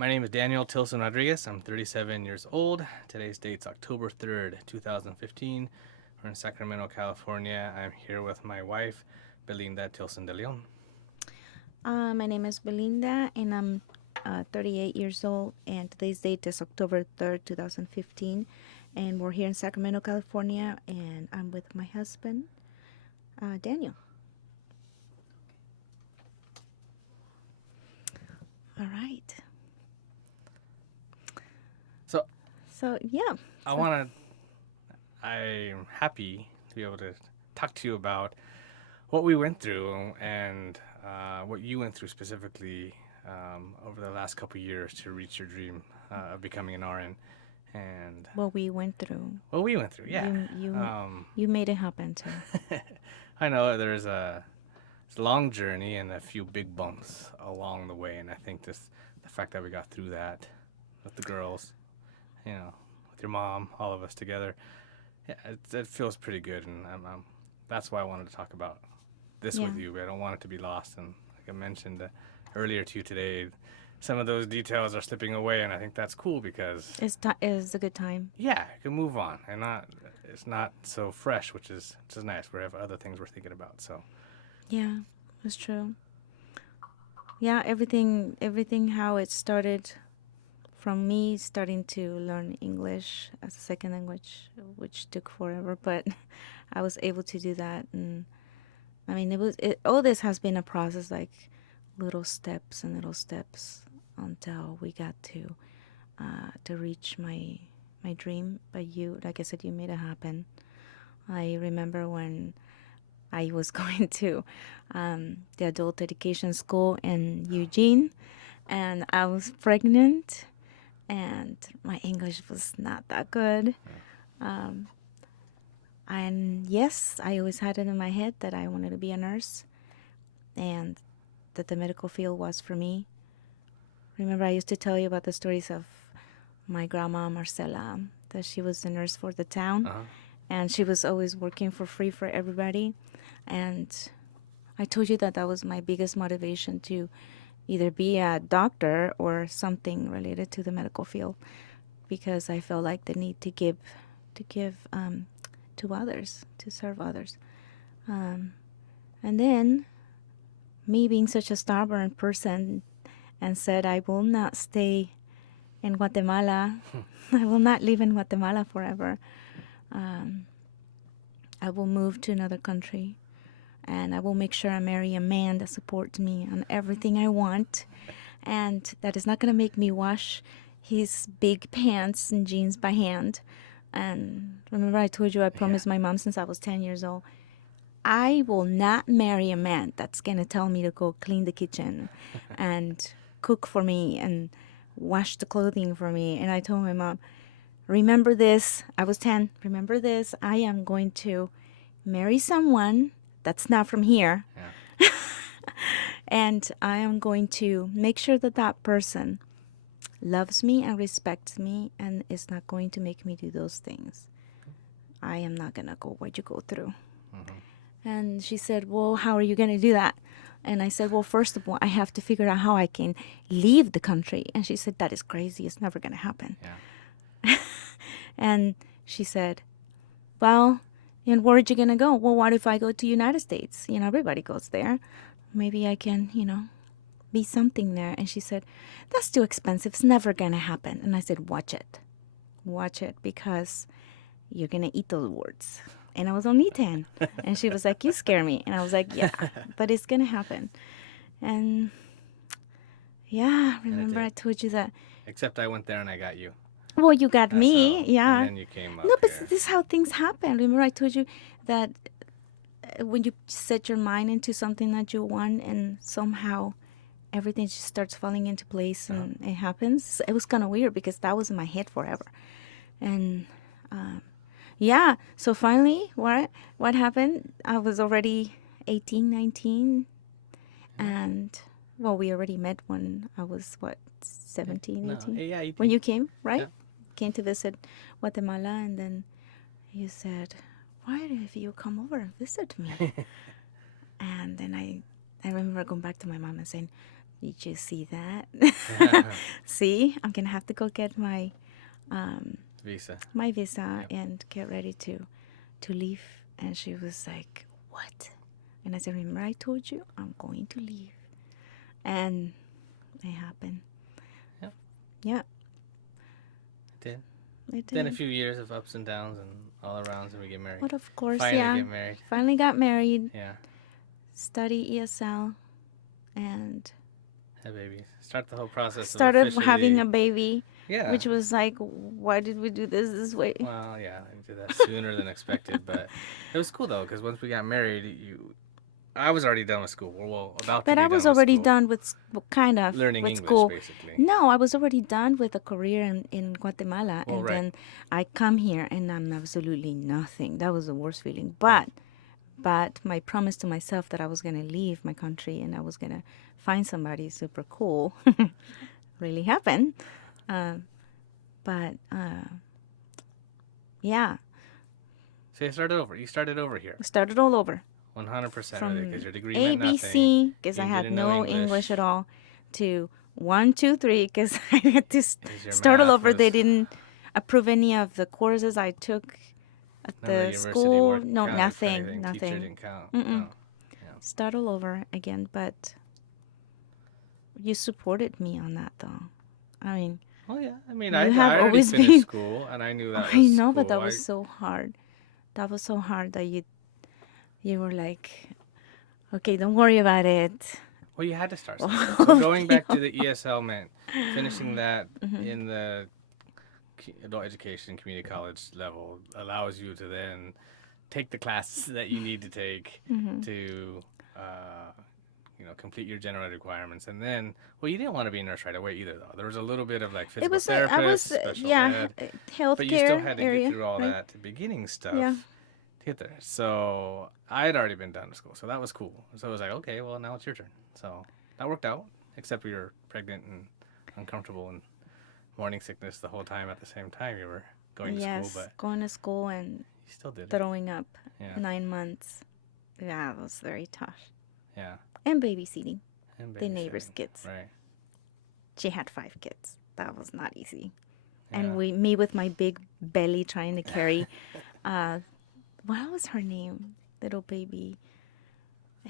My name is Daniel Tillson-Rodriguez. I'm 37 years old. Today's date's October 3rd, 2015. We're in Sacramento, California. I'm here with my wife, Belinda Tillson De Leon. My name is Belinda, and I'm 38 years old, and today's date is October 3rd, 2015, and we're here in Sacramento, California, and I'm with my husband, Daniel. All right. So So, yeah. I want to, I'm happy to be able to talk to you about what we went through and what you went through specifically over the last couple of years to reach your dream of becoming an RN. And What we went through. what we went through, yeah. You made it happen, too. I know it's a long journey and a few big bumps along the way, and I think just the fact that we got through that with the girls, with your mom, all of us together, yeah, it feels pretty good, and that's why I wanted to talk about this Yeah. with you. I don't want it to be lost, and like I mentioned earlier to you today, some of those details are slipping away, and I think that's cool because It's a good time. yeah, you can move on, and it's not so fresh, which is nice. We have other things we're thinking about, so. Yeah, that's true. Yeah, everything how it started from me starting to learn English as a second language, which took forever, but I was able to do that. And I mean, all this has been a process, like little steps and little steps until we got to reach my dream. But you, like I said, you made it happen. I remember when I was going to the adult education school in Eugene, and I was pregnant, and my English was not that good. Um, and yes, I always had it in my head that I wanted to be a nurse and that the medical field was for me. Remember, I used to tell you about the stories of my grandma, Marcela, that she was the nurse for the town, Uh-huh. and she was always working for free for everybody. And I told you that that was my biggest motivation to either be a doctor or something related to the medical field, because I felt like the need to give to others, to serve others. Um, and then me being such a stubborn person and said, I will not stay in Guatemala. I will not live in Guatemala forever. Um, I will move to another country, and I will make sure I marry a man that supports me on everything I want, and that is not going to make me wash his big pants and jeans by hand. And remember, I told you I promised my mom since I was 10 years old, I will not marry a man that's going to tell me to go clean the kitchen and cook for me and wash the clothing for me. And I told my mom, remember this, I was 10, remember this, I am going to marry someone that's not from here. Yeah. And I am going to make sure that that person loves me and respects me and is not going to make me do those things. I am not going to go what you go through. Mm-hmm. And she said, well, how are you going to do that? And I said, well, first of all, I have to figure out how I can leave the country. And she said, that is crazy. It's never going to happen. Yeah. And she said, well, and where are you going to go? Well, what if I go to United States? You know, everybody goes there. Maybe I can, be something there. And she said, that's too expensive. It's never going to happen. And I said, watch it. Watch it, because you're going to eat those words. And I was only 10. And she was like, you scare me. And I was like, yeah, but it's going to happen. And yeah, remember I told you that. Except I went there and I got you. Well, you got me, yeah. And then you came up No, but here. this is how things happen. Remember I told you that when you set your mind into something that you want and somehow everything just starts falling into place and it happens. It was kind of weird because that was in my head forever. And yeah, so finally, what happened? I was already 18, 19. And, well, we already met when I was, 17, 18? No, yeah, 18. When you came, right? Yeah. Came to visit Guatemala, and then you said, why if you come over and visit me? And then I remember going back to my mom and saying, Did you see that? Yeah. See, I'm gonna have to go get Visa. my visa Yep. and get ready to leave. And she was like, "What?" And I said, "Remember, I told you I'm going to leave." And it happened. Yep. Yeah, Did. it Then a did. few years of ups and downs and all arounds, and we get married. But of course, Finally yeah, get married. finally got married, Yeah. study ESL, and Have babies. Start the whole process of started having officially. a baby, Yeah. which was like, why did we do this way? Well, yeah, I did that sooner than expected, but it was cool though because once we got married, I was already done with school. Well, about to But be I was done with already school, done with kind of learning with English school. basically. No, I was already done with a career in Guatemala, Well, and right, then I come here and I'm absolutely nothing. That was the worst feeling. right. But my promise to myself that I was gonna leave my country and I was gonna find somebody super cool really happened. Um, but yeah, So you started over. You started over here, started all over 100% with it because from your degree meant nothing. ABC because I You had didn't know no English at English. all to 1, 2, 3 because I had to Because your start all math over. They was didn't approve any of the courses I took at none of the the university school. work No, counted for nothing, anything. Teacher nothing. didn't count. Mm-mm. Oh, yeah. Start all over again. But you supported me on that, though. I mean, Well, yeah. I mean, you have I already always finished been. school, and I knew Oh, that I was know, but cool. that was so hard. That was so hard that you were like, okay, don't worry about it. Well, you had to start somewhere. So Oh, going back to the ESL meant finishing that mm-hmm. in the adult education community college level allows you to then take the classes that you need to take Mm-hmm. to complete your general ed requirements. And then, well, you didn't want to be a nurse right away either, though. There was a little bit of like It physical was I therapist, was special yeah, ed, but you still healthcare had to get area, through all right? that beginning Yeah. stuff to get there. So I had already been done with school, so that was cool. So I was like, okay, well, now it's your turn. So that worked out, except we were pregnant and uncomfortable and morning sickness the whole time at the same time you were going to school, Yes, but going to school and you still did it. throwing up Yeah. 9 months. Yeah, it was very tough. Yeah. And babysitting And the neighbor's babysitting. kids. Right. She had 5 kids. That was not easy. Yeah. And me with my big belly trying to carry, uh, what was her name? Little baby.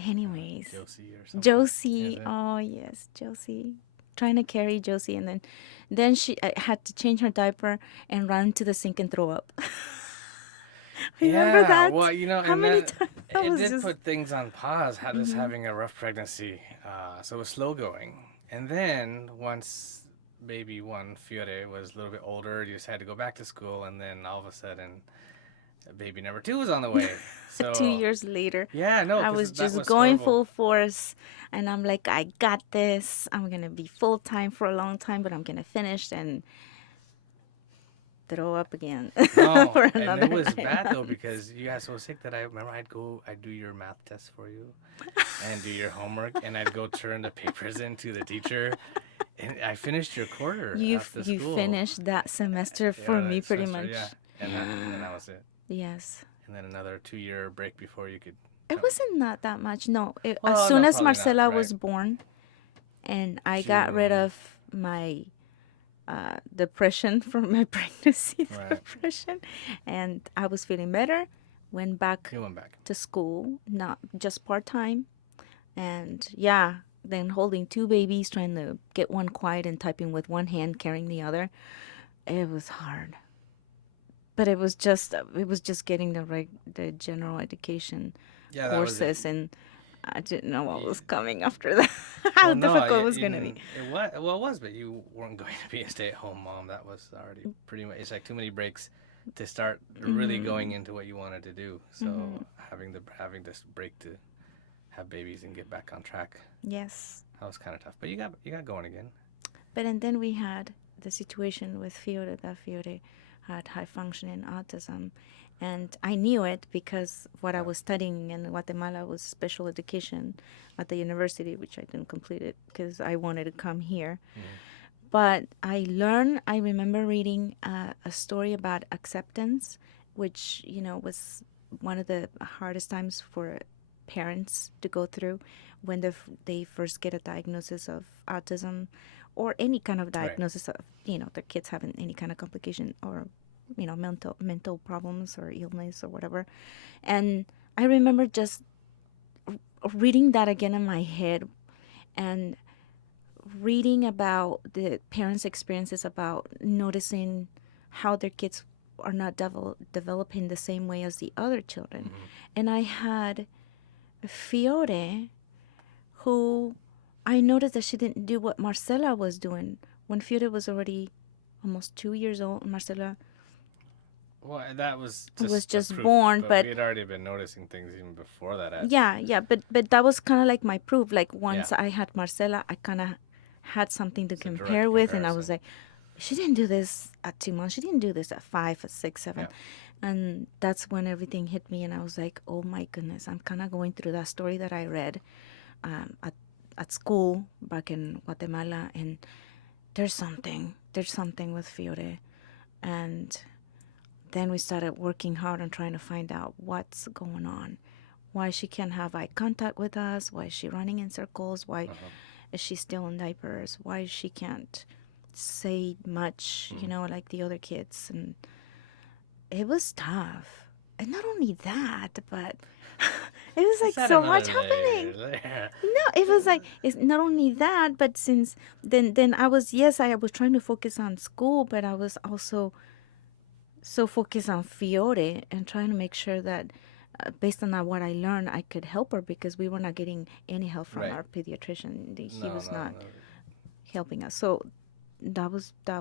Anyways, Josie or something. Is Josie. it? Oh yes, Josie. Trying to carry Josie, and then she had to change her diaper and run to the sink and throw up. Remember Yeah. that? Well, How and many that times? That it was did just. put things on pause. Had us Hmm. having a rough pregnancy, so it was slow going. And then once baby one Fiore was a little bit older, you just had to go back to school, and then all of a sudden, baby number two was on the way. Two So years later, yeah, no, I because was that just was going horrible. full force, and I'm like, I got this. I'm gonna be full time for a long time, but I'm gonna finish and throw up again No, for and another it was nine bad though months. because you got so sick that I remember I'd do your math test for you and do your homework, and I'd go turn the papers in to the teacher, and I finished your quarter after You school. finished that semester for Yeah, me that pretty semester, yeah, much. and then that was it. Yes. And then another 2 year break before you could It come. wasn't not that much. No, as Well, soon no, as probably not. Marcela Right, was born and I got rid June. of my depression from my pregnancy Right, depression, and I was feeling better, went back you went back. to school, not just part time. And yeah, then holding 2 babies, trying to get one quiet and typing with one hand, carrying the other. It was hard. But it was just getting the general education Yeah, that was it. courses, and I didn't know what You, was coming after that. How well, no, difficult it was gonna be. it was, but you weren't going to be a stay-at-home mom. That was already pretty much. It's like too many breaks to start really going Mhm. into what you wanted to do. So Mhm. having this break to have babies and get back on track, Yes. that was kind of tough. But you got going again. But and then we had the situation with Fiore, that Fiore had high functioning autism. And I knew it because what I Yeah. was studying in Guatemala was special education at the university, which I didn't complete it because I wanted to come here. Mm-hmm. But I remember reading a story about acceptance, which, was one of the hardest times for parents to go through when they first get a diagnosis of autism or any kind of Right. diagnosis of, their kids having any kind of complication or, mental problems or illness or whatever. And I remember just reading that again in my head and reading about the parents' experiences about noticing how their kids are not developing the same way as the other children. Mm-hmm. And I had Fiore, who I noticed that she didn't do what Marcela was doing when Fiore was already almost 2 years old. Marcela Well, that was was just the just proof, born, but but we had already been noticing things even before that. yeah, but that was kind of like my proof. Like Yeah, once I had Marcela, I kind of had something to it's a direct compare with, and I was comparison. like, she didn't do this at 2 months. She didn't do this at 5, at 6, 7. Yeah, And that's when everything hit me, and I was like, oh my goodness, I'm kind of going through that story that I read um, at, at school back in Guatemala, and there's something with Fiore. And then we started working hard on trying to find out what's going on. Why she can't have eye contact with us? Why is she running in circles? Why uh-huh. is she still in diapers? Why she can't say much, Mm-hmm. like the other kids? And it was tough. And not only that, but it was Let's like add so another much happening. layer. No, it was like it's not only that, but since then I was, yes, I was trying to focus on school, but I was also so focused on Fiore and trying to make sure that based on what I learned, I could help her because we were not getting any help from Right. our pediatrician. He No, was no, not no. helping us. So that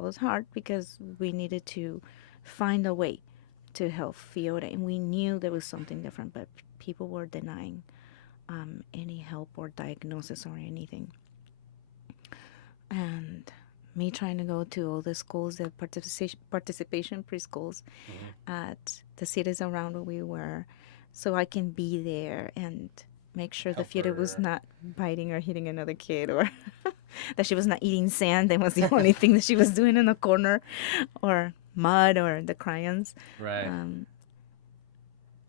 was hard because we needed to find a way to help Fiore, and we knew there was something different, but people were denying any help or diagnosis or anything. And me trying to go to all the schools, the participation preschools Mm-hmm. at the cities around where we were, so I can be there and make sure the Help Fiore was her. not biting or hitting another kid, or that she was not eating sand. That was the only thing that she was doing in the corner, or mud, or the crayons. Right. Um,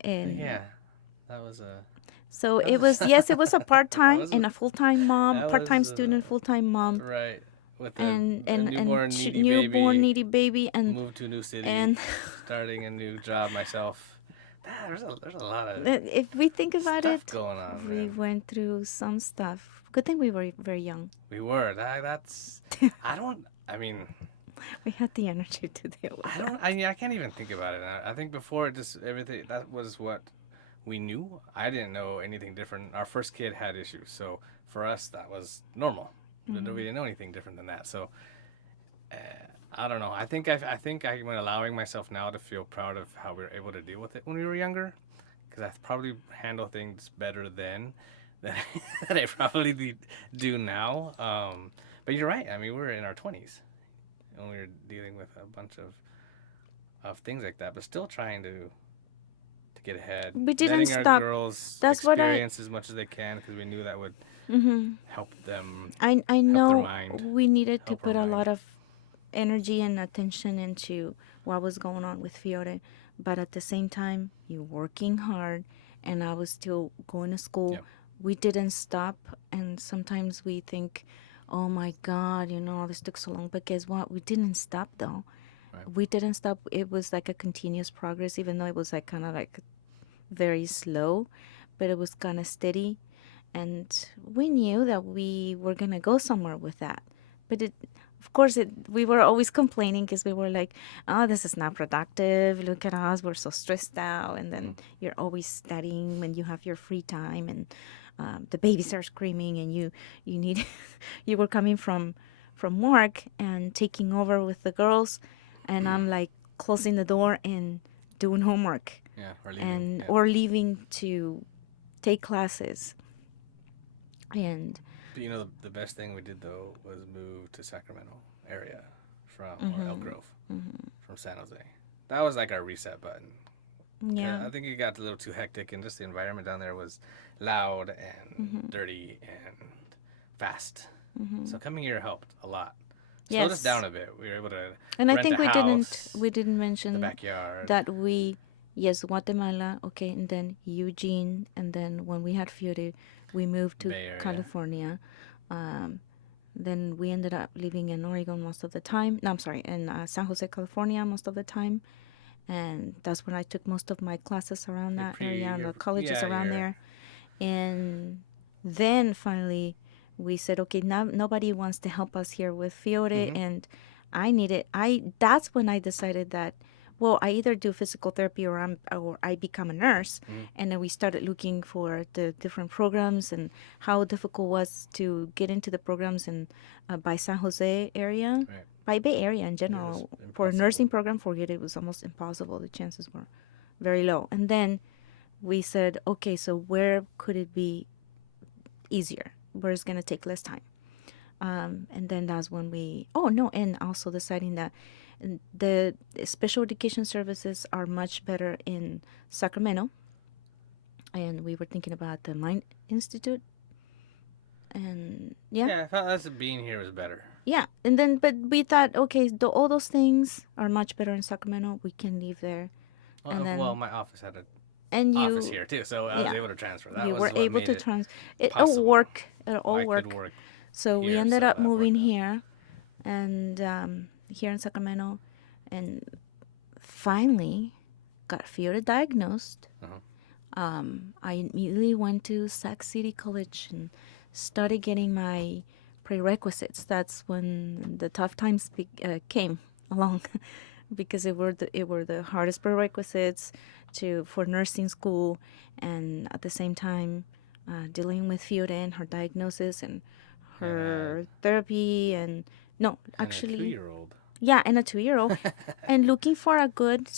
and Yeah, that was a. so That it was. was, yes, it was a part That time was. and a full time mom, That part time was student, full time mom, right with a and newborn needy newborn baby. needy baby, Moved to a new city, and starting a new job myself. There's a lot of if we think about stuff it, going on, we man. went through some stuff. Good thing we were very young. We were that's. I don't. I mean, We had the energy to deal with I that. don't. I can't even think about it. I think before it just everything that was what we knew. I didn't know anything different. Our first kid had issues, so for us that was normal. We didn't know anything different than that. So uh, I don't know. I think I'm allowing myself now to feel proud of how we were able to deal with it when we were younger, because I probably handle things better then than, than I probably do now. But you're right. I mean, we were in our 20s when we were dealing with a bunch of things like that, but still trying to get ahead, We didn't letting our stop. girls That's what I. experience as much as they can because we knew that would hmm help them, I help their know mind, we needed to help our put a lot mind. of energy and attention into what was going on with Fiore, but at the same time, you're working hard, and I was still going to school. Yep. We didn't stop, and sometimes we think, oh my God, this took so long. But guess what? We didn't stop though. Right. We didn't stop. It was like a continuous progress, even though it was like kind of like very slow, but it was kind of steady. And we knew that we were going to go somewhere with that. But of course, we were always complaining because we were like, oh, this is not productive. Look at us. We're so stressed out. And then you're always studying when you have your free time, and the babies are screaming, and you need, you were coming from work and taking over with the girls. And I'm like closing the door and doing homework, Yeah, or leaving. and Yeah. or leaving to take classes. And But the best thing we did though was move to Sacramento area from or Elk Grove from San Jose. That was like our reset button. yeah, I think it got a little too hectic, and just the environment down there was loud and dirty and fast. So coming here helped a lot. Slowed us yes. down a bit. We were able to And I rent a think we didn't house, we didn't the mention backyard. that we Yes, Guatemala. Okay, and then Eugene, and then when we had Fiore, we moved to Bay Area. California. Um, then we ended up living in Oregon most of the time. No, I'm sorry, in San Jose, California most of the time. And that's when I took most of my classes around that area and the colleges Yeah, around there. And then finally we said, okay, now nobody wants to help us here with Fiore, hmm and that's when I decided that, well, I either do physical therapy or I become a nurse. hmm And then we started looking for the different programs and how difficult it was to get into the programs in by San Jose area, Right. by Bay Area in It was general. For a impossible. nursing program, forget it, it was almost impossible. The chances were very low. And then we said, okay, so where could it be easier? Where it's going to take less time? And then that's when oh no, and also deciding that the special education services are much better in Sacramento. And we were thinking about the Mind Institute. And yeah, Yeah, I thought that's being here was better. yeah. And then, but we thought, okay, all those things are much better in Sacramento. We can live there. And Well, then, my office had an and office you, here too, so I was yeah, able to transfer. That you were was what able made to it it'll possible. work. It'll all I could work. work So we here, ended so up that moving worked out. here, and here in Sacramento, and finally got Fiore diagnosed. Uh-huh. I immediately went to Sac City College and started getting my prerequisites. That's when the tough times came along, because it were the hardest prerequisites for nursing school, and at the same time dealing with Fiore and her diagnosis and And her therapy, and no, a actually, 2-year-old. yeah, and a 2-year-old, and looking for a good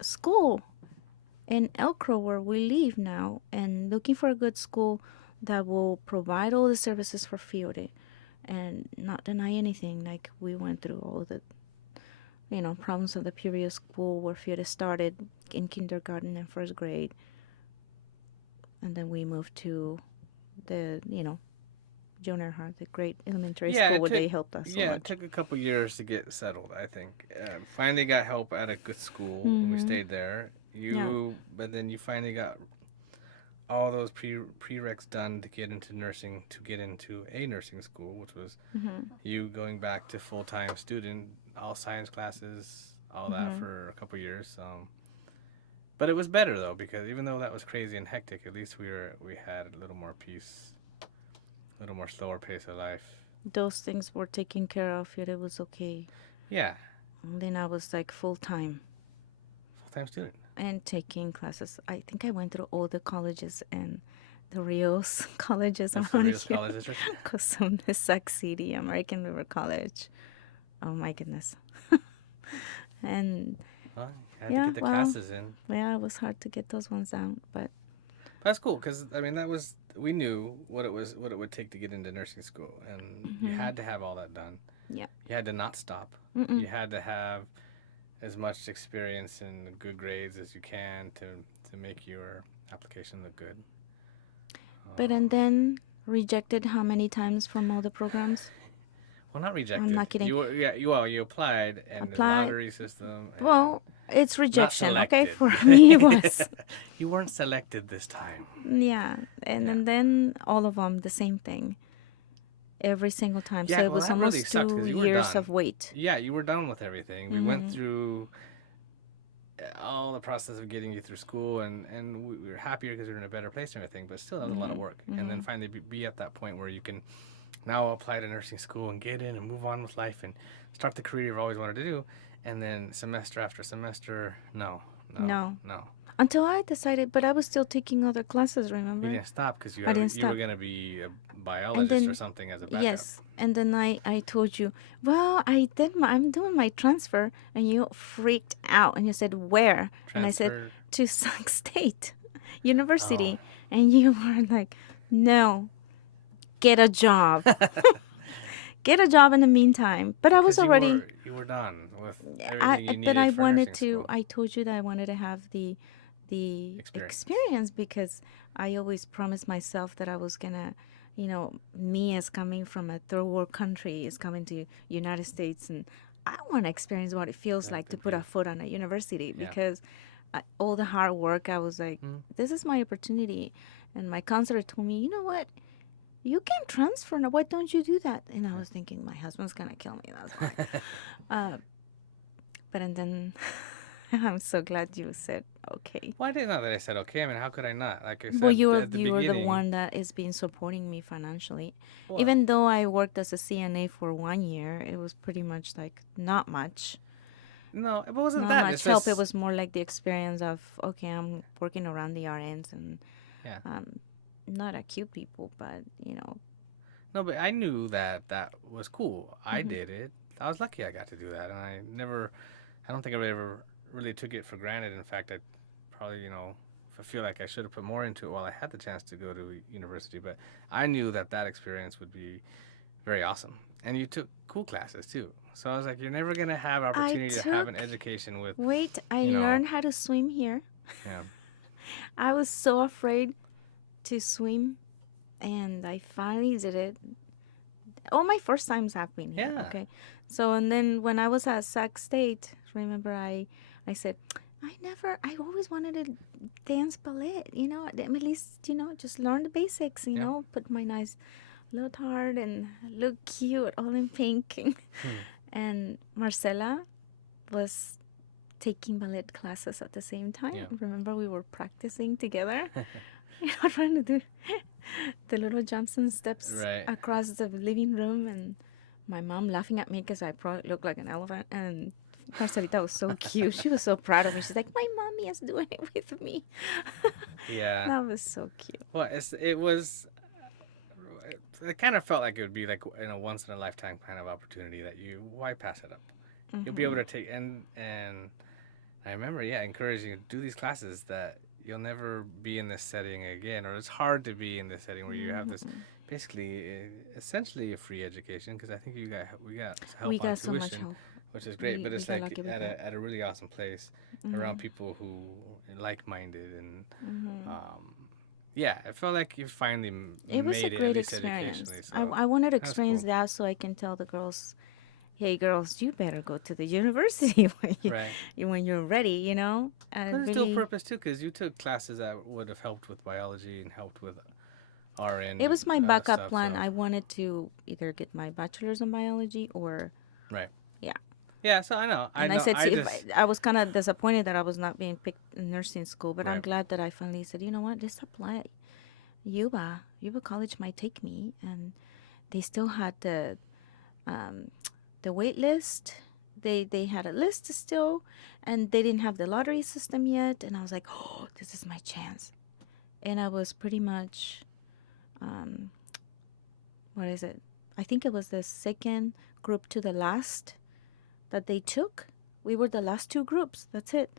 school in Elkro where we live now, and looking for a good school that will provide all the services for Fiore and not deny anything. Like we went through all the problems of the previous school where Fiore started in kindergarten and first grade, and then we moved to the junior high, the great elementary Yeah, school where they helped us so it much. took a couple years to get settled. I think finally got help at a good school, and we Mm-hmm. stayed there. Yeah. But then you finally got all those prereqs done to get into nursing, to get into a nursing school, which was Mm-hmm. you going back to full time student, all science classes, all that Mm-hmm. for a couple years. But it was better though, because even though that was crazy and hectic, at least we had a little more peace, a little more slower pace of life. Those things were taken care of. Yet it was okay. Yeah, And then I was like full time full time student. and taking classes. I think I went through all the colleges and the Rios colleges That's the around Rios here. College District. Cosum de Sac City, American River College. Oh my goodness. And Well, you had to yeah, get the well, classes in. yeah, it was hard to get those ones out, but That's cool because I mean that was we knew what it would take to get into nursing school, and you mm-hmm. had to have all that done. Yeah. You had to not stop. Mm-mm. You had to have as much experience and good grades as you can to make your application look good. But and then rejected how many times from all the programs? Well, not I'm rejected. not kidding. You applied and the Applied. lottery system and Well, it's not rejection, okay? selected. For me, it was. You weren't selected this time. Yeah, and, Yeah. and then all of them, the same thing. Every single time. So Yeah, it well, was that really almost sucked two because you were years done. of wait. Yeah, you were done with everything. We went Mm-hmm. through all the process of getting you through school, and we were happier because we were in a better place and everything, but still, that was a lot of work. And then finally be at that point where you can now apply to nursing school and get in and move on with life and start the career you've always wanted to do. And then semester after semester, no. No. Until I decided, but I was still taking other classes, You remember? didn't stop because I didn't you were stop. going to be a And biologist or then, something as a backup. yes. And then I told you, well, I'm doing my transfer. And you freaked out. And you said, where? And I said, Transfer. to Sac State University. Oh. And you were like, no, get a job. Get a job in the meantime. But I was Because already, you were done with everything you but needed I for wanted nursing to, school. I told you that I wanted to have the experience, because I always promised myself that I was gonna, me as coming from a third world country is coming to United States, and I want to experience what it feels Yeah, like to the put a foot on a university, Yeah. because all the hard work, I was like, Mm. this is my opportunity. And my counselor told me, you know what? You can transfer now. Why don't you do that? And I was thinking, my husband's going to kill me. That's why. uh, but and then I'm so glad you said okay. Well, I didn't know that I said okay. I mean, how could I not? Like I Well, said you're at the you are the beginning. one that is been supporting me financially. Well, Even though I worked as a CNA for 1 year, it was pretty much like no, it wasn't not that. It's much help. It just was more like the experience of okay, I'm working around the RNs and yeah. um, not acute people, but you know. No, but I knew that that was cool. I Hmm. did it. I was lucky I got to do that, and I never. I don't think I ever really took it for granted. In fact, I probably I feel like I should have put more into it while I had the chance to go to university. But I knew that that experience would be very awesome, and you took cool classes too. So I was like, you're never gonna have I opportunity to have an took. education with, Wait, I you know, learned how to swim here. yeah, I was so afraid to swim, and I finally did it. All my first times have been here. yeah. Okay, so and then when I was at Sac State, remember I said. I always wanted to dance ballet, at least, just learn the basics, Yeah. put my nice leotard and look cute, all in pink. Hmm. And Marcela was taking ballet classes at the same time. Yeah. Remember, we were practicing together, trying to do the little jumps and steps Right. across the living room, and my mom laughing at me because I probably looked like an elephant. And Marcelita was so cute. She was so proud of me. She's like, my mommy is doing it with me. Yeah. That was so cute. Well, it was. It kind of felt like it would be like once in a lifetime kind of opportunity that you why pass it up. You'll be able to take and I remember encouraging you to do these classes that you'll never be in this setting again, or it's hard to be in this setting where you have this basically essentially a free education because I think we got We help on got so much tuition, help. which is great. But We it's got like lucky with at that. a really awesome place around people who are like-minded and um, yeah, it felt like you finally It was a made it at great least experience. educationally. I, So I wanted to that's experience cool, that so I can tell the girls, hey, girls, you better go to the university right? when you're ready, But it's dual really, purpose too, because you took classes that would have helped with biology and helped with RN it was my backup stuff. plan. So I wanted to either get my bachelor's in biology or, right, yeah. yeah. So I know, I And I know. said, I see, if I, just I was kind of disappointed that I was not being picked in nursing school, but I'm right. glad that I finally said, you know what, let's apply. Yuba College might take me, and they still had um, the wait list. They had a list still, and they didn't have the lottery system yet. And I was like, oh, this is my chance. And I was pretty much, um, what is it? I think it was the second group to the last that they took. We were the last two groups. That's it.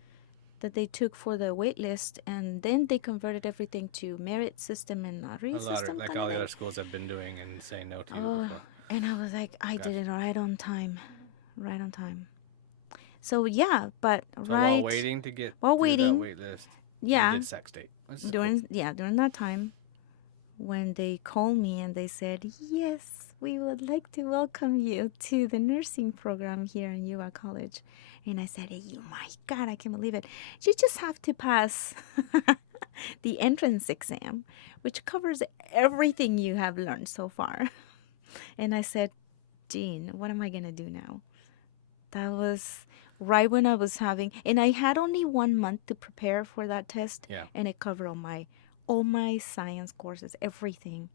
That they took for the wait list, and then they converted everything to merit system and A lottery lot of system like kind all of the thing. other schools have been doing and saying no to you Oh, before. and I was like, I did Gotcha. it right on time, right on time. So yeah, but So while right waiting to get while through that waiting, wait list, you yeah, did Sac State, which is cool. during that time when they called me and they said, yes, we would like to welcome you to the nursing program here in UA College. And I said, hey, you my God, I can't believe it. You just have to pass the entrance exam, which covers everything you have learned so far. And I said, Jean, what am I going to do now? That was right when I was having, and I had only 1 month to prepare for that test, Yeah, and it covered all my science courses, everything,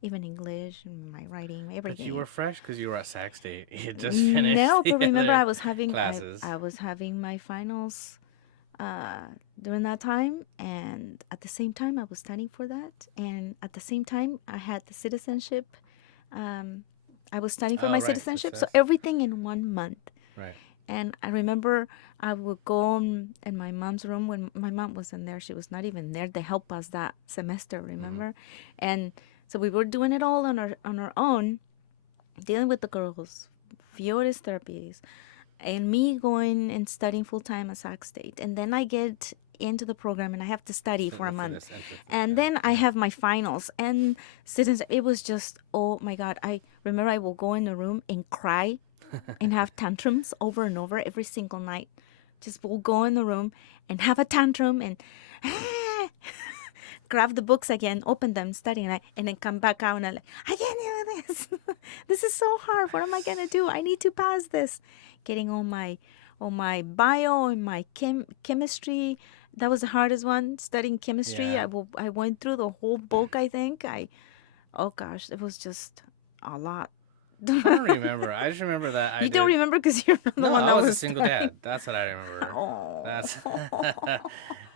even English and my writing, but you everything. were fresh because you were at Sac State. You just finished No, the but remember, other I was having classes. I was having my finals during that time, and at the same time, I was studying for that, and at the same time, I had the citizenship. Um, I was studying for Oh my right, the citizenship, so test. everything in 1 month. Right. And I remember I would go in my mom's room when my mom wasn't there. She was not even there to help us that semester, Mm-hmm. remember? And so we were doing it all on our own, dealing with the girls, Fiore's therapies, and me going and studying full time at Sac State. And then I get into the program and I have to study for a For month. this entrance And exam. then I Yeah. have my finals and students. It was just, oh my God. I remember I will go in the room and cry and have tantrums over and over every single night just will go in the room and have a tantrum and grab the books again, open them, study, and then come back out and I'm like, I can't do this. This is so hard. What am I gonna do? I need to pass this. Getting on my bio and my chemistry. That was the hardest one. Studying chemistry. Yeah. I went through the whole book. I think oh gosh, it was just a lot. I don't remember. I just remember that I You don't did. remember because you're not the No, one I that was a was single studying. dad. That's what I remember. Oh, That's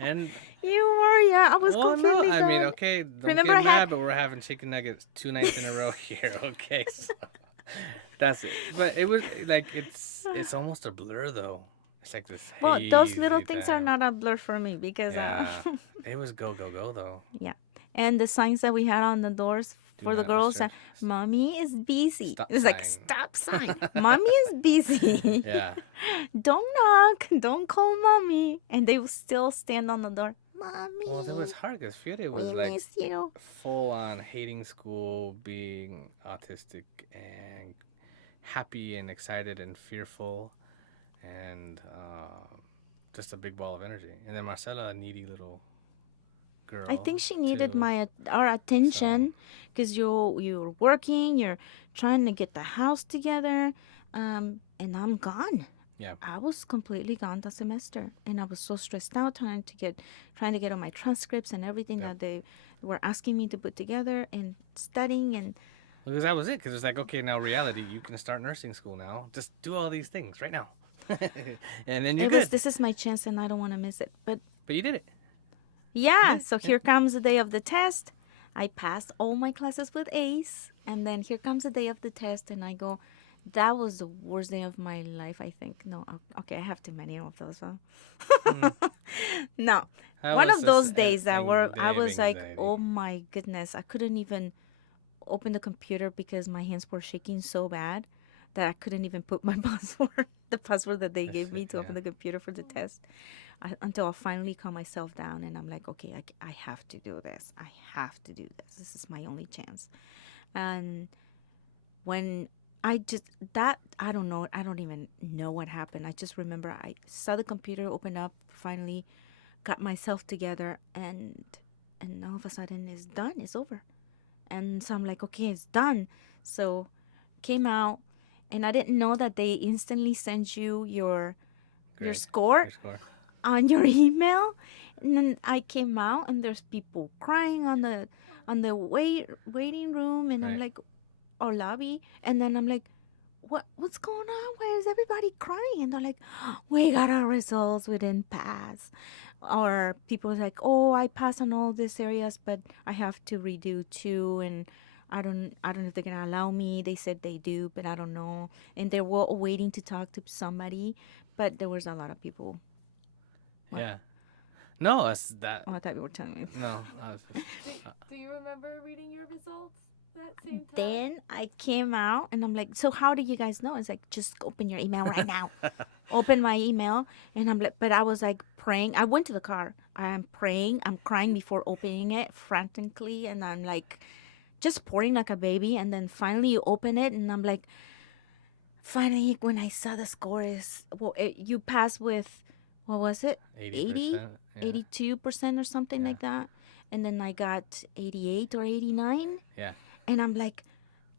and you were, yeah. I was well, no, completely I mean, gone. okay, don't Remember, get I had mad, but we're having chicken nuggets 2 nights in a row here. Okay, so that's it. But it was like it's almost a blur though. It's like this well, those little hazy things are thing. not a blur for me because Yeah, it was go go go though. yeah. And the signs that we had on the doors Do for the not girls, disturb. "Mommy is busy." Stop It's like sign. stop sign. Mommy is busy. Yeah. Don't knock. Don't call mommy. And they will still stand on the door. Well, that Mommy, was hard because Fiore we was like miss you. full on hating school, being autistic, and happy and excited and fearful, and just a big ball of energy. And then Marcella, a needy little I girl think she needed too. our So attention because you're working, you're trying to get the house together, and I'm gone. yeah, I was completely gone that semester, and I was so stressed out trying to get all my transcripts and everything yep. that they were asking me to put together and studying. And Because that was it. Because it's like, okay, now reality, you can start nursing school now. Just do all these things right now, and then you're good. this is my chance, and I don't want to miss it. But But you did it. yeah, so here comes the day of the test. I passed all my classes with A's, and then here comes the day of the test, and I go, that was the worst day of my life, I think. No, okay, I have too many of those. Mm. Huh? No, That one was of just those an days that were, I day of was like, anxiety. oh my goodness, I couldn't even open the computer because my hands were shaking so bad that I couldn't even put my password, the password that they gave me to Yeah. open the computer for the test, until I finally calm myself down and I'm like, okay, I have to do this. I have to do this. This is my only chance. And when I just, that, I don't know, I don't even know what happened. I just remember I saw the computer open up, finally got myself together, and all of a sudden it's done, it's over. And so I'm like, okay, it's done. So came out, and I didn't know that they instantly send you your Grade. score Your score. on your email. And then I came out, and there's people crying on the waiting room, and I'm Right. like, or lobby, and then I'm like, what's going on? Why is everybody crying? And they're like, we got our results, we didn't pass. Or people are like, oh, I passed on all these areas, but I have to redo two, and I don't know if they're gonna allow me. They said they do, but I don't know. And they were waiting to talk to somebody, but there was a lot of people. What? Yeah. No, that's that. Oh, I thought you were telling me. No, I was just, Do you remember reading your results that same time? Then I came out and I'm like, so how do you guys know? It's like, just open your email right now. Open my email. And I'm like, but I was like praying. I went to the car. I'm praying. I'm crying before opening it frantically. And I'm like, just pouring like a baby. And then finally you open it. And I'm like, finally, when I saw the score is, well, you pass with, what was it? 80? 80%. Yeah. 82% or something Yeah. like that. And then I got 88 or 89. Yeah. And I'm like,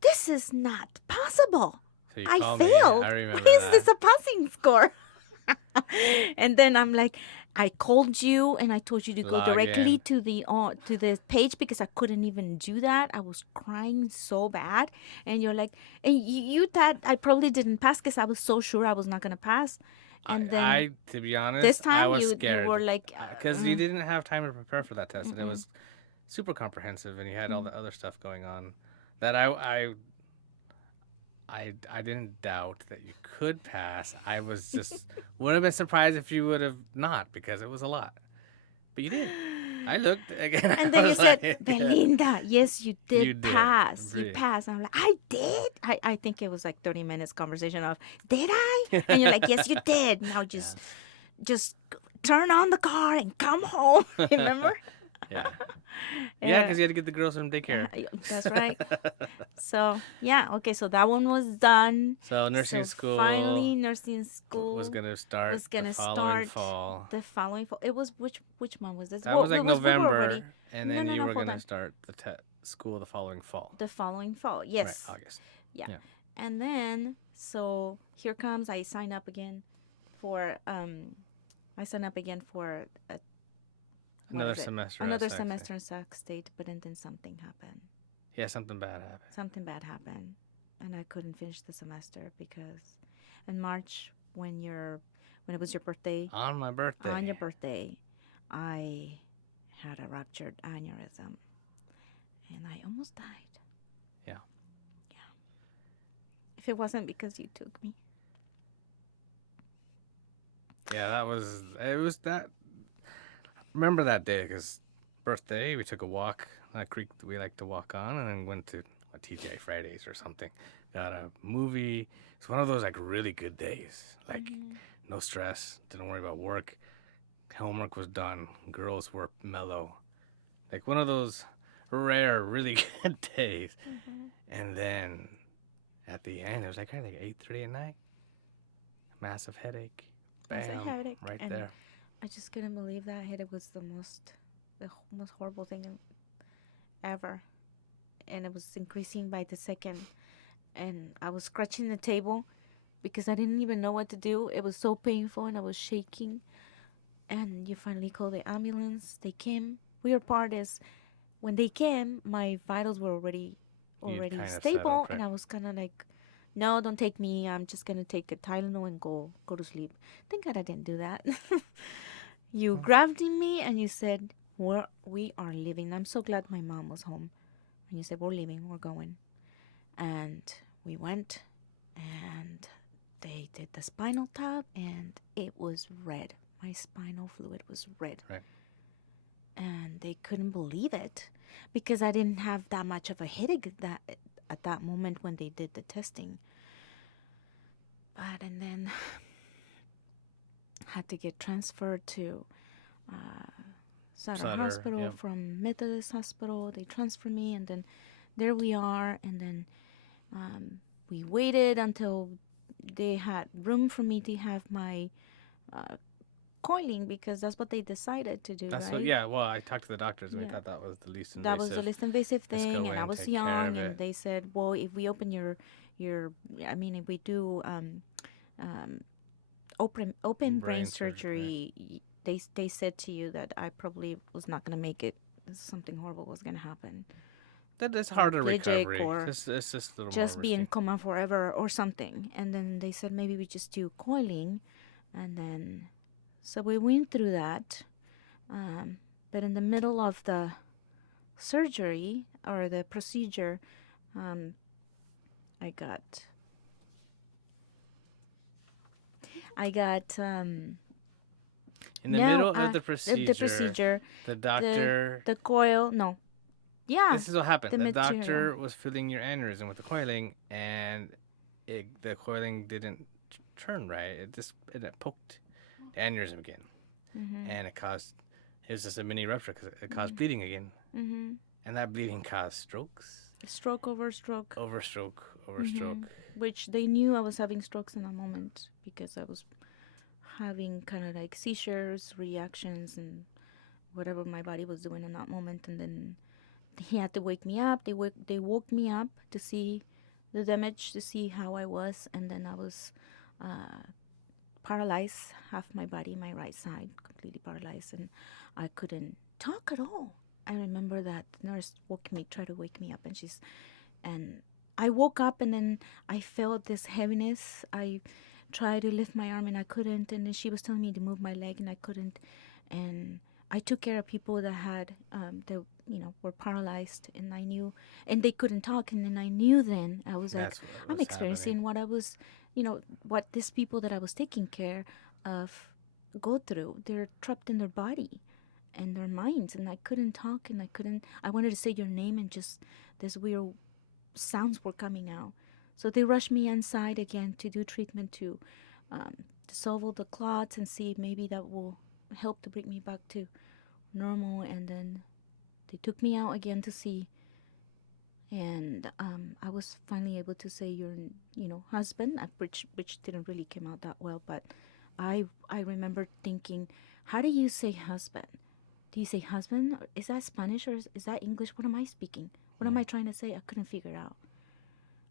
this is not possible. So you I called me. failed. I remember Why is that. this a passing score? And then I'm like, I called you and I told you to go Log directly in. to the page because I couldn't even do that. I was crying so bad. And you're like, and you thought I probably didn't pass because I was so sure I was not gonna pass. And then I to be honest, this I time was you scared were like, because you didn't have time to prepare for that test, and it was super comprehensive, and you had all the other stuff going on that I didn't doubt that you could pass. I was just would have been surprised if you would have not because it was a lot, but you did. I looked again. and I then you was said, like, Belinda, yes, you did, You did. pass. You Really. passed. I'm like, I did. I think it was like 30 minutes conversation of, did I? And you're like, yes, you did. Now just turn on the car and come home. Remember? Yeah. Yeah, Yeah, because you had to get the girls from daycare. that's right. So yeah, okay. So that one was done. So nursing So school finally, nursing was school gonna start was the gonna following start fall. the following fall. It was which month was this? That Well, was like we were already. November, and No, then no, you no. were Hold gonna on. start the school the following fall. The following fall. Right, Yes. August. Yeah. Yeah. And then so here comes. I sign up again for I sign up again for what Another is it? semester at Another Sac State. semester in Sac State, but then something happened. Yeah, something bad happened. Something bad happened, and I couldn't finish the semester because in March when it was your birthday, On my birthday. on your birthday, I had a ruptured aneurism, and I almost died. Yeah. Yeah. If it wasn't because you took me. Yeah, it was that. Remember that day, because birthday, we took a walk on a creek that we like to walk on, and then went to TGI Fridays or something. Got a movie. It's one of those like really good days. Like no stress, didn't worry about work. Homework was done. Girls were mellow. Like one of those rare, really good days. And then at the end, it was like 8:30 at night. Massive headache. Massive Bam. headache, Right and there. I just couldn't believe that headache was the most horrible thing ever, and it was increasing by the second, and I was scratching the table because I didn't even know what to do. It was so painful, and I was shaking. And you finally called the ambulance. They came. Weird part is when they came, my vitals were You'd already kind of stable, settled, and right? I was kind of like, no, don't take me. I'm just gonna take a Tylenol and go to sleep. Thank God I didn't do that. You grabbed me and you said, we are leaving. I'm so glad my mom was home. And you said, we're leaving, we're going. And we went and they did the spinal tap and it was red. My spinal fluid was red. Right. And they couldn't believe it because I didn't have that much of a headache at that moment when they did the testing. But and then had to get transferred to Sutter Sutter, Hospital yep. from Methodist Hospital. They transferred me, and then there we are. And then we waited until they had room for me to have my coiling because that's what they decided to do, That's right? what, yeah, well, I talked to the doctors and we Yeah. thought that was the least invasive. That was the least invasive Let's thing, go and I in, was take care of young, and it. they said, well, if we open if we do open brain surgery, they said to you that I probably was not gonna make it. Something horrible was gonna happen. That is harder Paraplegic recovery. or It's just a little just more be in risky. coma forever or something. And then they said maybe we just do coiling, and then so we went through that. But in the middle of the surgery or the procedure, um, I got In the no middle of the the procedure, the doctor. the coil, no, yeah, This is what happened. the The material. doctor was filling your aneurysm with the coiling, and the coiling didn't turn right. It poked the aneurysm again, and it was just a mini rupture because it caused bleeding again, and that bleeding caused strokes, stroke over stroke, over stroke, over stroke. which they knew I was having strokes in that moment because I was having kind of like seizures, reactions, and whatever my body was doing in that moment. And then he had to wake me up. They woke me up to see the damage, to see how I was, and then I was paralyzed, half my body, my right side, completely paralyzed, and I couldn't talk at all. I remember that nurse tried to wake me up, and I woke up, and then I felt this heaviness. I tried to lift my arm, and I couldn't, and then she was telling me to move my leg, and I couldn't, and I took care of people that had that were paralyzed, and I knew, and they couldn't talk, and then I knew. Then I was like, That's what I'm was experiencing happening. what I was, what these people that I was taking care of go through. They're trapped in their body and their minds, and I couldn't talk, and I wanted to say your name, and just this weird sounds were coming out. So they rushed me inside again to do treatment to dissolve all the clots and see if maybe that will help to bring me back to normal, and then they took me out again to see, and I was finally able to say your, husband, which didn't really come out that well, but I remember thinking, how do you say husband? Do you say husband? Or is that Spanish or is that English? What am I speaking? What am I trying to say? I couldn't figure it out.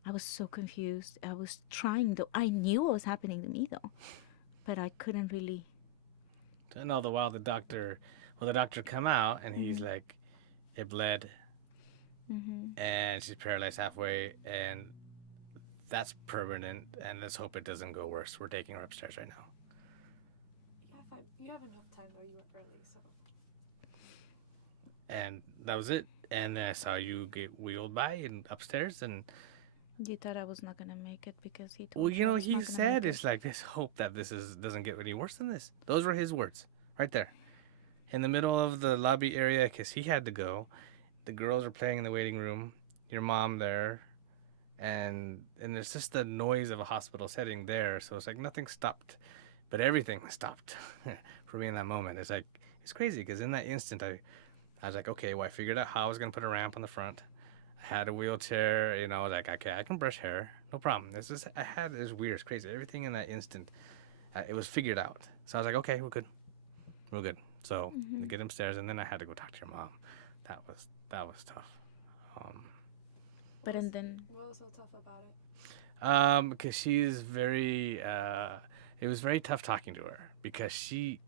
I was so confused. I was trying though. I knew what was happening to me though, but I couldn't really. And all the while, the doctor come out and he's like, it bled, and she's paralyzed halfway, and that's permanent. And let's hope it doesn't go worse. We're taking her upstairs right now. You have enough time though. You were early, so. And that was it. And then I saw you get wheeled by and upstairs, and You thought I was not gonna make it because he told well, me I was he not gonna said make it. it's like, let's hope that doesn't get any worse than this. Those were his words, right there, in the middle of the lobby area, because he had to go. The girls are playing in the waiting room. Your mom there, and it's just the noise of a hospital setting there. So it's like nothing stopped, but everything stopped for me in that moment. It's like it's crazy because in that instant I was like, okay, well, I figured out how I was gonna put a ramp on the front. I had a wheelchair, I was like, okay, I can brush hair, no problem. It's weird, it's crazy. Everything in that instant, it was figured out. So I was like, okay, we're good. So I get upstairs, and then I had to go talk to your mom. That was tough. But and then What was so tough about it? Because she's very, it was very tough talking to her because she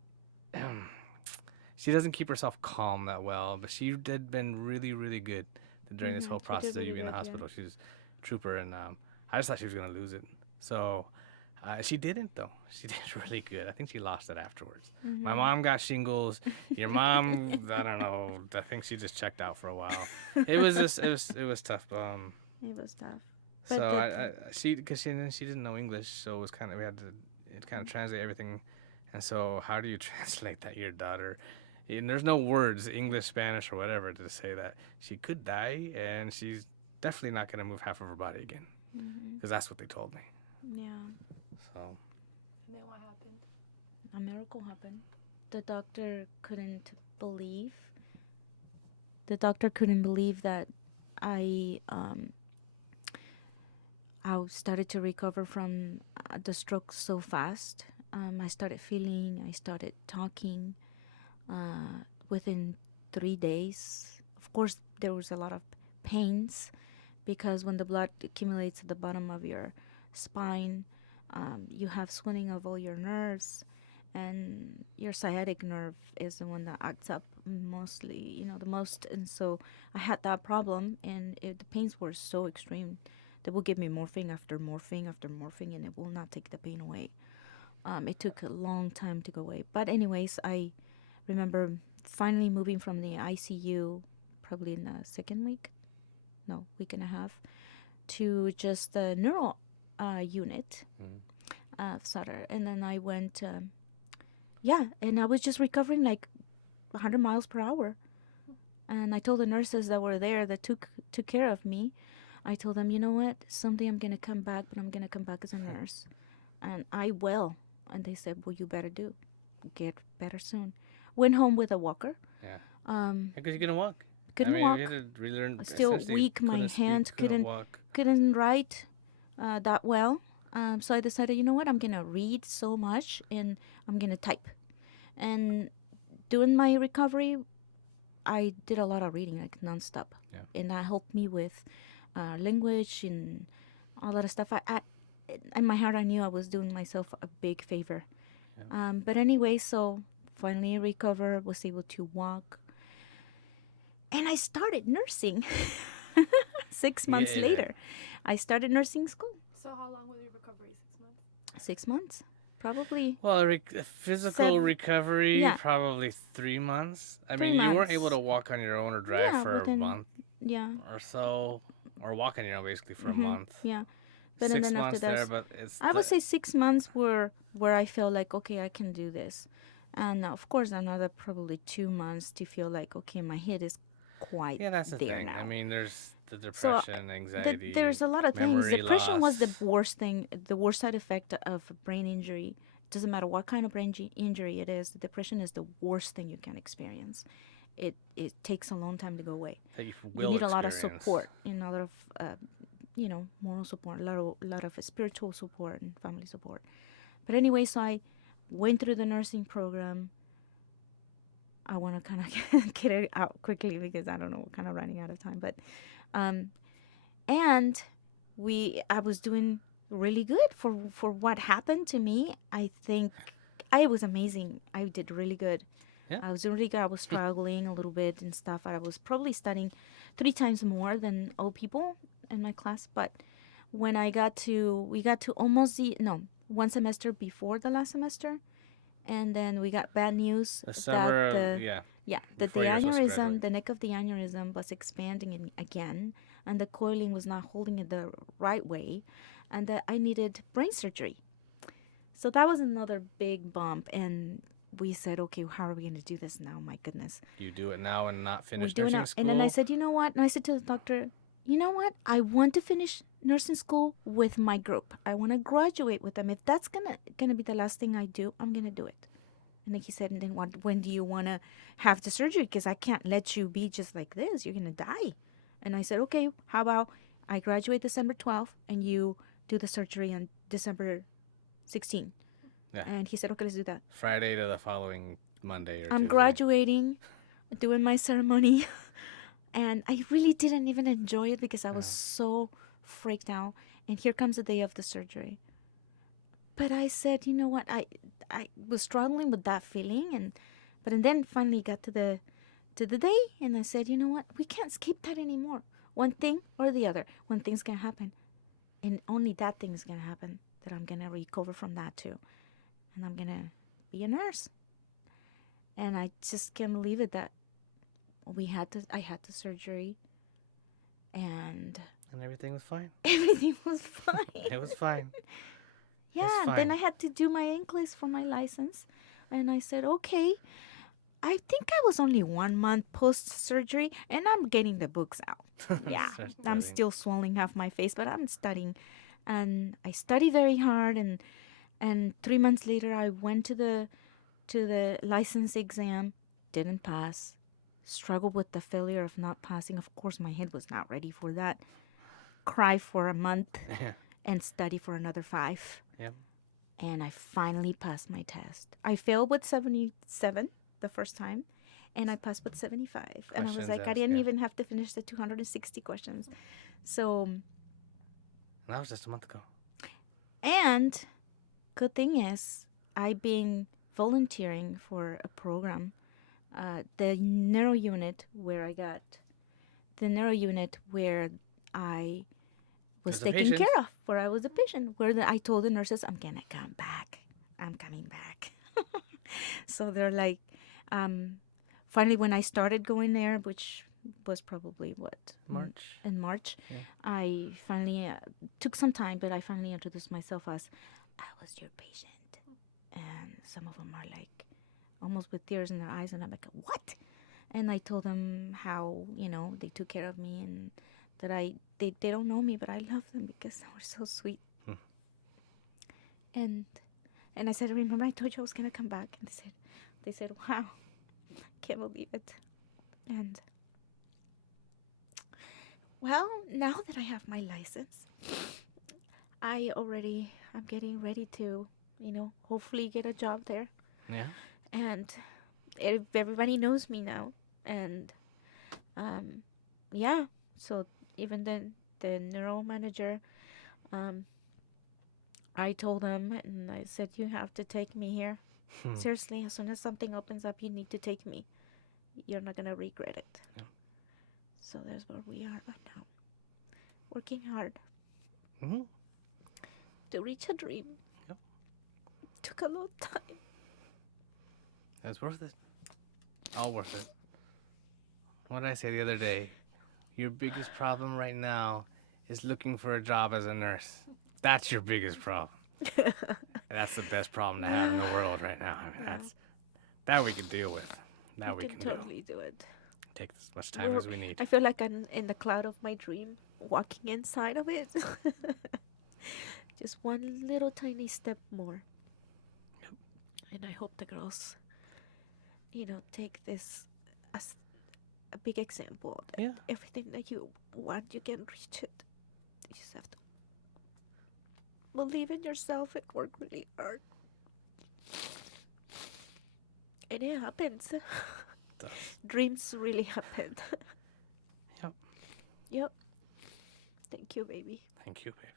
doesn't keep herself calm that well, but she did been really, really good during this whole she did process of really you being in the good, yeah. hospital. She's a trooper, and I just thought she was gonna lose it. So she didn't though. She did really good. I think she lost it afterwards. My mom got shingles. Your mom, I don't know. I think she just checked out for a while. It was tough. it was tough. But So she didn't know English, so it was kind of we had to kind of translate everything. And so how do you translate that to your daughter? And there's no words, English, Spanish, or whatever, to say that she could die, and she's definitely not going to move half of her body again, because that's what they told me. yeah, So And then what happened? a miracle happened. The doctor couldn't believe. The doctor couldn't believe that I I started to recover from the stroke so fast. I started feeling, I started talking within 3 days. Of course, there was a lot of pains because when the blood accumulates at the bottom of your spine, you have swelling of all your nerves, and your sciatic nerve is the one that acts up mostly, the most. And so I had that problem, and the pains were so extreme. They will give me morphine after morphine after morphine, and it will not take the pain away. It took a long time to go away. But anyways, I remember finally moving from the ICU, probably in the second week, no, week and a half, to just the neuro unit of Sutter. And then I went, and I was just recovering like 100 miles per hour. And I told the nurses that were there that took care of me, I told them, you know what, someday I'm going to come back, but I'm going to come back as a nurse. And I will. And they said, well, you better get better soon. Went home with a walker. yeah, because you couldn't walk. Couldn't walk. You had to relearn. Still Essentially weak. My couldn't speak, hand couldn't walk. couldn't write that well. So I decided, you know what, I'm going to read so much and I'm going to type. And during my recovery, I did a lot of reading, like nonstop. Yeah. And that helped me with language and all that stuff. In my heart, I knew I was doing myself a big favor. Yeah. But anyway, so finally recovered, was able to walk. And I started nursing 6 months Yeah. later. I started nursing school. So how long was your recovery? 6 months? 6 months, probably. Well, physical recovery, yeah. probably 3 months. I 3 mean, you weren't months. able to walk on your own or drive Yeah, for a within- month Yeah, or so, or walk on your own basically for a month. yeah. But 6 then after months that, there, but it's. I would say 6 months were where I felt like, okay, I can do this. And of course, another probably 2 months to feel like, okay, my head is quite Yeah, that's the there thing. now. I mean, there's the So, depression, anxiety. there's a lot of things. memory Depression was the loss. worst thing, the worst side effect of brain injury doesn't matter what kind of brain injury it is, the depression is the worst thing you can experience. It takes a long time to go away. That you You will need a lot of experience. support, and a lot of moral support, lot of spiritual support and family support. But anyway, so I went through the nursing program. I want to kind of get it out quickly because I don't know, we're kind of running out of time. But and I was doing really good for what happened to me. I think I was amazing. I did really good. Yeah. I was doing really good. I was struggling a little bit and stuff. I was probably studying 3 times more than all people in my class. But when we got to almost one semester before the last semester, and then we got bad news The that summer, that the before you're supposed to aneurysm, graduate. the neck of the aneurysm was expanding again, and the coiling was not holding it the right way, and that I needed brain surgery. So that was another big bump, and we said, okay, how are we going to do this now? My goodness. You do it now and not We're finish doing nursing it. school. And then I said, you know what? And I said to the doctor, you know what? I want to finish nursing school with my group. I want to graduate with them. If that's gonna be the last thing I do, I'm gonna do it. And then he said, and then when do you want to have the surgery? Because I can't let you be just like this. You're gonna die. And I said, okay, how about I graduate December 12th and you do the surgery on December 16th. Yeah. And he said, okay, let's do that. Friday to the following Monday or I'm Tuesday. graduating, doing my ceremony, and I really didn't even enjoy it because I was so freaked out. And here comes the day of the surgery. But I said, you know what? I was struggling with that feeling, and then finally got to the day, and I said, you know what? We can't skip that anymore. One thing or the other. One thing's gonna happen, and only that thing's gonna happen. That I'm gonna recover from that too, and I'm gonna be a nurse. And I just can't believe it that I had the surgery, and And everything was fine. everything was fine. It was fine. Yeah, fine. then I had to do my English for my license. And I said, okay, I think I was only 1 month post surgery, and I'm getting the books out. Yeah, Start I'm studying. still swelling half my face, but I'm studying. And I study very hard. And 3 months later, I went to the license exam, didn't pass, struggled with the failure of not passing. Of course, my head was not ready for that. Cry for a month Yeah. and study for another 5. Yep. And I finally passed my test. I failed with 77 the first time, and I passed with 75. And I was Questions like, I asked, didn't yeah. even have to finish the 260 questions. So, And that was just a month ago. and good thing is, I've been volunteering for a program, the neuro unit where I was As a taken patient. care of, where I was a patient, I told the nurses, I'm gonna come back. I'm coming back. So they're like, finally, when I started going there, which was probably March. in March, Yeah. I finally took some time, but I finally introduced myself as, I was your patient. And some of them are like, almost with tears in their eyes, and I'm like, what? And I told them how, they took care of me, and that they don't know me, but I love them because they were so sweet. And I said, remember I told you I was gonna come back? And they said, wow, can't believe it. And well, now that I have my license, I'm getting ready to, hopefully get a job there. Yeah. And everybody knows me now. And yeah, so even the neuro manager, I told him, and I said, you have to take me here. Seriously, as soon as something opens up, you need to take me. You're not gonna regret it. Yeah. So that's where we are right now, working hard Mm-hmm. to reach a dream. Yep. Took a long time. That's worth it. All worth it. What did I say the other day? Your biggest problem right now is looking for a job as a nurse. That's your biggest problem. That's the best problem to have in the world right now. I mean, that we can deal with. That we can totally do it. take as much time as we need. I feel like I'm in the cloud of my dream, walking inside of it. Just one little tiny step more. And I hope the girls, take this as a big example that Yeah. everything that you want, you can reach it. You just have to believe in yourself and work really hard. And it happens. Does. Dreams really happen. Yep. Yep. Thank you, baby. Thank you, babe.